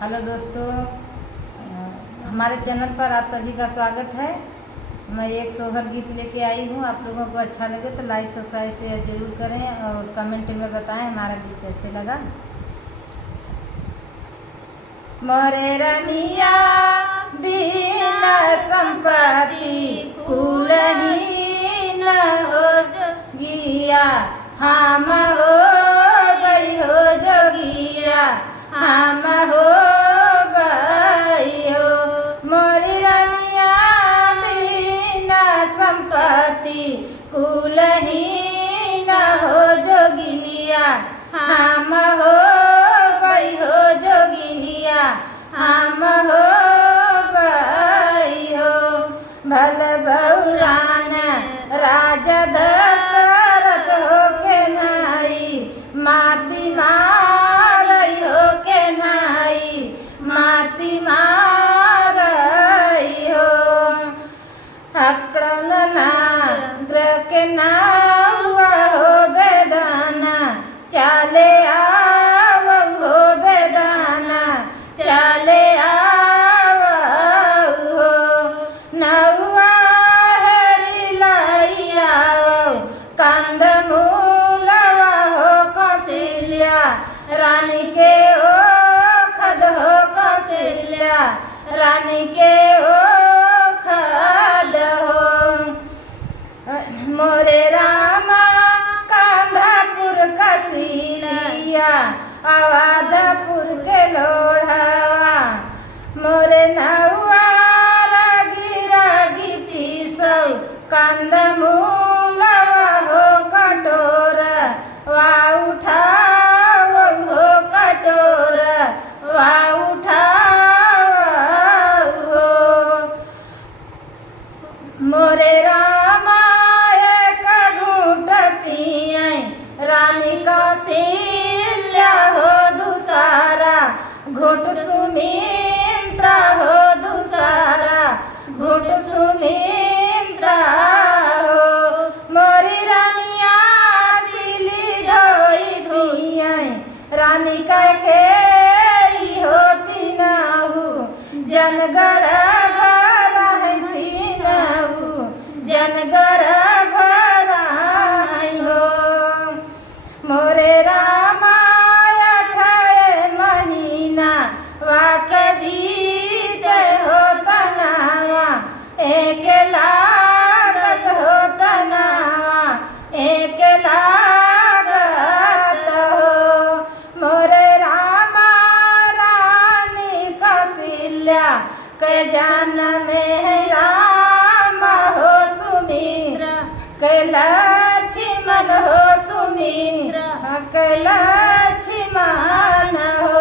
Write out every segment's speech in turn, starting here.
Hello दोस्तों, हमारे channel पर आप सभी का स्वागत है। मैं एक सोहर गीत लेके आई हूँ। आप लोगों को अच्छा लगे तो लाइक सब्सक्राइब शेयर जरूर करें और कमेंट में बताएं हमारा गीत कैसे लगा। मोरे रनिया बिना संपत्ति कुलहीन हो जोगिया, हम हो गई हो जोगिया, हम हो गई हो। मोरी रनिया बिना संपत्ति कुलहीन हो जोगिया, हम हो गई हो जोगिया, हम हो गई हो। भल बहुरान राजा दशरथ हो के नाई, माती मारई हो के नाई, माती मारई हो। हकड़न नाद्र के नावा हो बेदाना, चाले आव हो बेदाना, चाले आव हो। नौआ हरी लाई आओ, कंद मूलवा हो कौशल्या, रानी के ओ खद हो कौशल्या, रानी के ओ खद हो। मोरे रामा कांधापुर कसीलिया, अवाधपुर के लोढ़वा, मोरे नौआ रागी रागी पीसौ, कंद मूलवा हो कटोरा, वा उठाव हो कटोरा, वा उठाव हो। मोरे रामा एक घूंट पियै, रानी कौशल्या हो दूसरा घूंट, सुमित्रा हो दूसरा घूंट, सुमित्रा हो। मोरी रानिया सिली धोई पियै, रानी के होती नहु, जनगर भरती नहु, जनगर भराई हो। मोरे रामा अठाए महीना वाक बीत हो तनावा, एक लागत हो तनावा, एक लागत हो। मोरे रामा रानी कौशल्या के जान में है राम हो सुमीरा, के लक्ष्मण हो सुमीरा, के लक्ष्मण हो।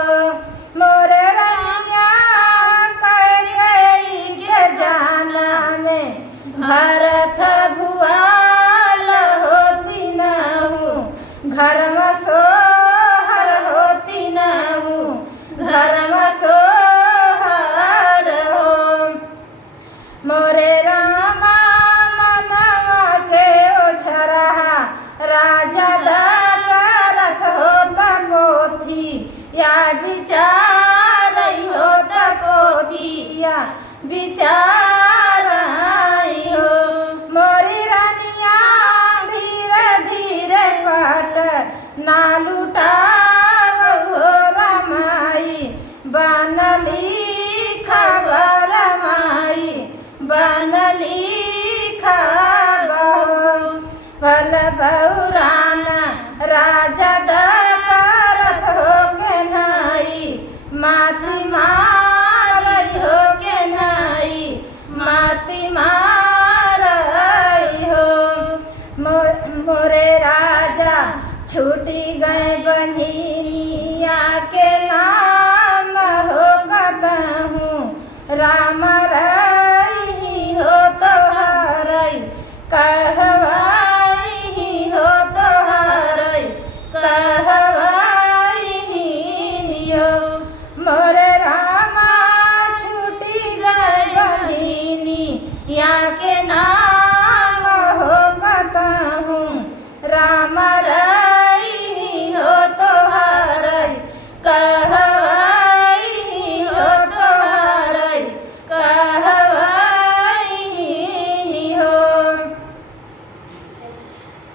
मोरे रनिया कैकेयी के जाना में भरत भुआल होती नहु, घर में सोहर होती नहु, घर में सोहर हो। मोरे रामा मनवा के ओझरहा, राजा दशरथ होता पोथी या विचार